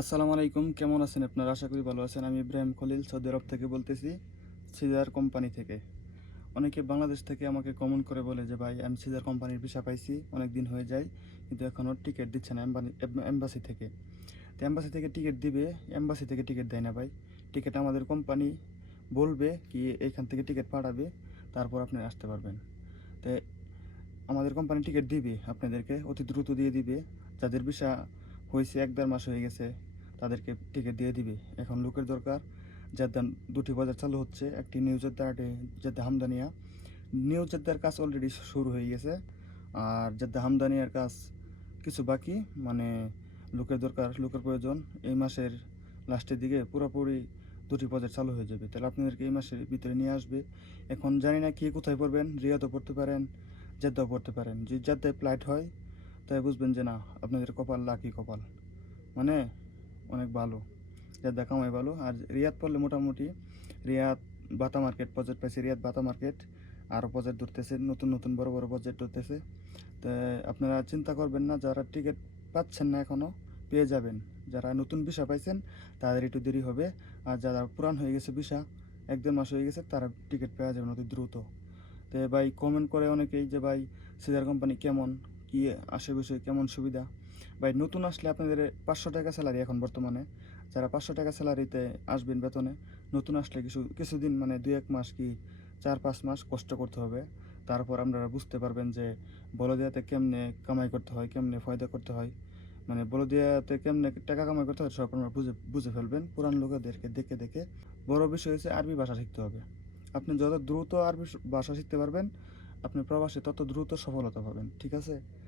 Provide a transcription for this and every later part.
আসসালামু আলাইকুম, কেমন আছেন আপনারা? আশা করি ভালো আছেন। আমি ইব্রাহিম খলিল, সৌদি আরব থেকে বলতেছি, সিজার কোম্পানি থেকে। অনেকে বাংলাদেশ থেকে আমাকে কমেন্ট করে বলে যে, ভাই, আমি সিজার কোম্পানির ভিসা পাইছি, অনেক দিন হয়ে যায়, কিন্তু এখনও টিকিট দিচ্ছে না এম্বাসি থেকে। তো এম্বাসি থেকে টিকিট দিবে, এম্বাসি থেকে টিকিট দেয় না ভাই। টিকিট আমাদের কোম্পানি বলবে কি, এইখান থেকে টিকিট পাঠাবে, তারপর আপনি আসতে পারবেন। তো আমাদের কোম্পানি টিকিট দিবে, আপনাদেরকে অতি দ্রুত দিয়ে দিবে। যাদের ভিসা হয়েছে, এক দেড় মাস হয়ে গেছে, তাদেরকে টিকিট দিয়ে দিবে। এখন লোকের দরকার যাদের দুটি বাজার চালু হচ্ছে, একটি নিউজের দ্বারা যাতে হামদানিয়া নিউজের দ্বার কাজ অলরেডি শুরু হয়ে গেছে, আর যাতে হামদানিয়ার কাজ কিছু বাকি মানে লোকের দরকার, লোকের প্রয়োজন। এই মাসের লাস্টের দিকে পুরোপুরি দুটি বাজার চালু হয়ে যাবে। তাহলে আপনাদেরকে এই মাসের ভিতরে নিয়ে আসবে। এখন জানি না কে কোথায় পড়বেন, রিয়াদও পড়তে পারেন, জেদ্দাও পড়তে পারেন। যে জেদ্দায় ফ্লাইট হয় তাই বুঝবেন যে না, আপনাদের কপাল লাকি কপাল। মানে অনেক ভালো। জেদ্দা কামাই ভালো। আর রিয়াদ পড়লে মোটামুটি রিয়াদ বাতা মার্কেট প্রজেক্ট পাইছে রিয়াদ বাতা মার্কেট আরও প্রজেক্ট ধরতেছে, নতুন নতুন বড় বড় প্রজেক্ট ধরতেছে। তো আপনারা চিন্তা করবেন না, যারা টিকিট পাচ্ছেন না এখনও পেয়ে যাবেন। যারা নতুন ভিসা পাইছেন, তাদের একটু দেরি হবে। আর যারা পুরান হয়ে গেছে ভিসা এক দেড় মাস হয়ে গেছে, তারা টিকিট পেয়ে যাবেন অতি দ্রুত। তো ভাই কমেন্ট করে অনেকেই যে ভাই, সিজার কোম্পানি কেমন? কি আসে বিষয়ে কেমন সুবিধা? ভাই, নতুন আসলে আপনাদের পাঁচশো টাকা স্যালারি এখন বর্তমানে। যারা পাঁচশো টাকা স্যালারিতে আসবেন বেতনে, নতুন আসলে কিছু, কিছুদিন মানে দুই এক মাস কি চার পাঁচ মাস কষ্ট করতে হবে। তারপর আপনারা বুঝতে পারবেন যে বলদিয়াতে কেমনে কামাই করতে হয়, কেমনে ফয়দা করতে হয়। মানে বলদিয়াতে কেমনে টাকা কামাই করতে হয়, সব আপনারা বুঝে বুঝে ফেলবেন। পুরান লোকেদেরকে দেখে দেখে। বড় বিষয় হচ্ছে আরবি ভাষা শিখতে হবে। আপনি যত দ্রুত আরবি ভাষা শিখতে পারবেন, আপনি প্রবাসে তত দ্রুত সফলতা পাবেন, ঠিক আছে?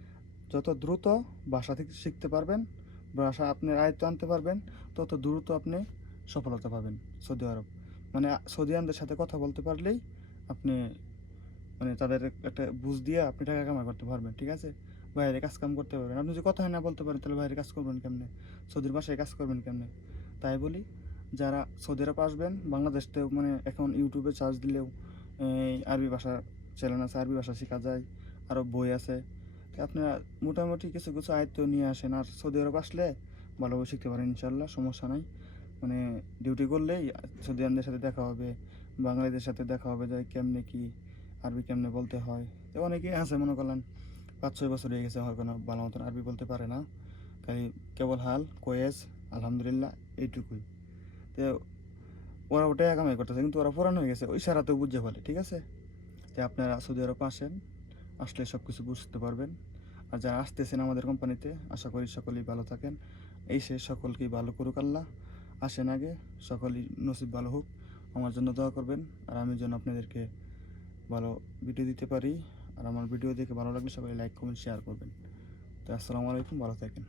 যত দ্রুত ভাষা থেকে শিখতে পারবেন, ভাষা আপনি আয়ত্ত আনতে পারবেন, তত দ্রুত আপনি সফলতা পাবেন সৌদি আরব। মানে সৌদি সৌদিয়ানদের সাথে কথা বলতে পারলেই আপনি মানে তাদের একটা বুঝ দিয়ে আপনি টাকা কামাই করতে পারবেন, ঠিক আছে? বাইরে কাজ কাম করতে পারবেন। আপনি যদি কথাই না বলতে পারেন, তাহলে বাইরে কাজ করবেন কেমনে? সৌদির ভাষায় কাজ করবেন কেমনে? তাই বলি, যারা সৌদি আরব আসবেন, বাংলাদেশ মানে এখন ইউটিউবে চার্জ দিলেও আরবি ভাষা চ্যানেল আছে, আরবি ভাষা শেখা যায় আরও বই আছে। আপনারা মোটামুটি কিছু কিছু আয়ত্ত নিয়ে আসেন আর সৌদি আরব আসলে ভালোভাবে শিখতে পারেন ইনশাল্লাহ সমস্যা নাই। মানে ডিউটি করলেই সৌদি সৌদিয়ানদের সাথে দেখা হবে, বাঙালিদের সাথে দেখা হবে যে কেমনে কি, আরবি কেমনে বলতে হয়। তো অনেকেই আছে, মনে করলেন পাঁচ ছয় বছর হয়ে গেছে হয়তো না ভালো মতন আরবি বলতে পারে না। খালি কেবল হাল কোয়েস আলহামদুলিল্লাহ, এইটুকুই। তো ওরা ওটাই কামাই করতেছে, কিন্তু ওরা পুরান হয়ে গেছে, ওই সারাতেও বুঝে ফেলে, ঠিক আছে? তো আপনারা সৌদি আরব আসেন আসলে সব কিছু বুঝতে পারবেন। আর যারা আসতেছেন আমাদের কোম্পানিতে, আশা করি সকলেই ভালো থাকেন। এই সে সকলকেই ভালো করুক আল্লাহ। আসেন আগে, সকলেই নসিব ভালো হোক। আমার জন্য দোয়া করবেন। আর আমি যেন আপনাদেরকে ভালো ভিডিও দিতে পারি। আর আমার ভিডিও দেখে ভালো লাগলে সবাই লাইক কমেন্ট শেয়ার করবেন। তো আসসালামু আলাইকুম, ভালো থাকেন।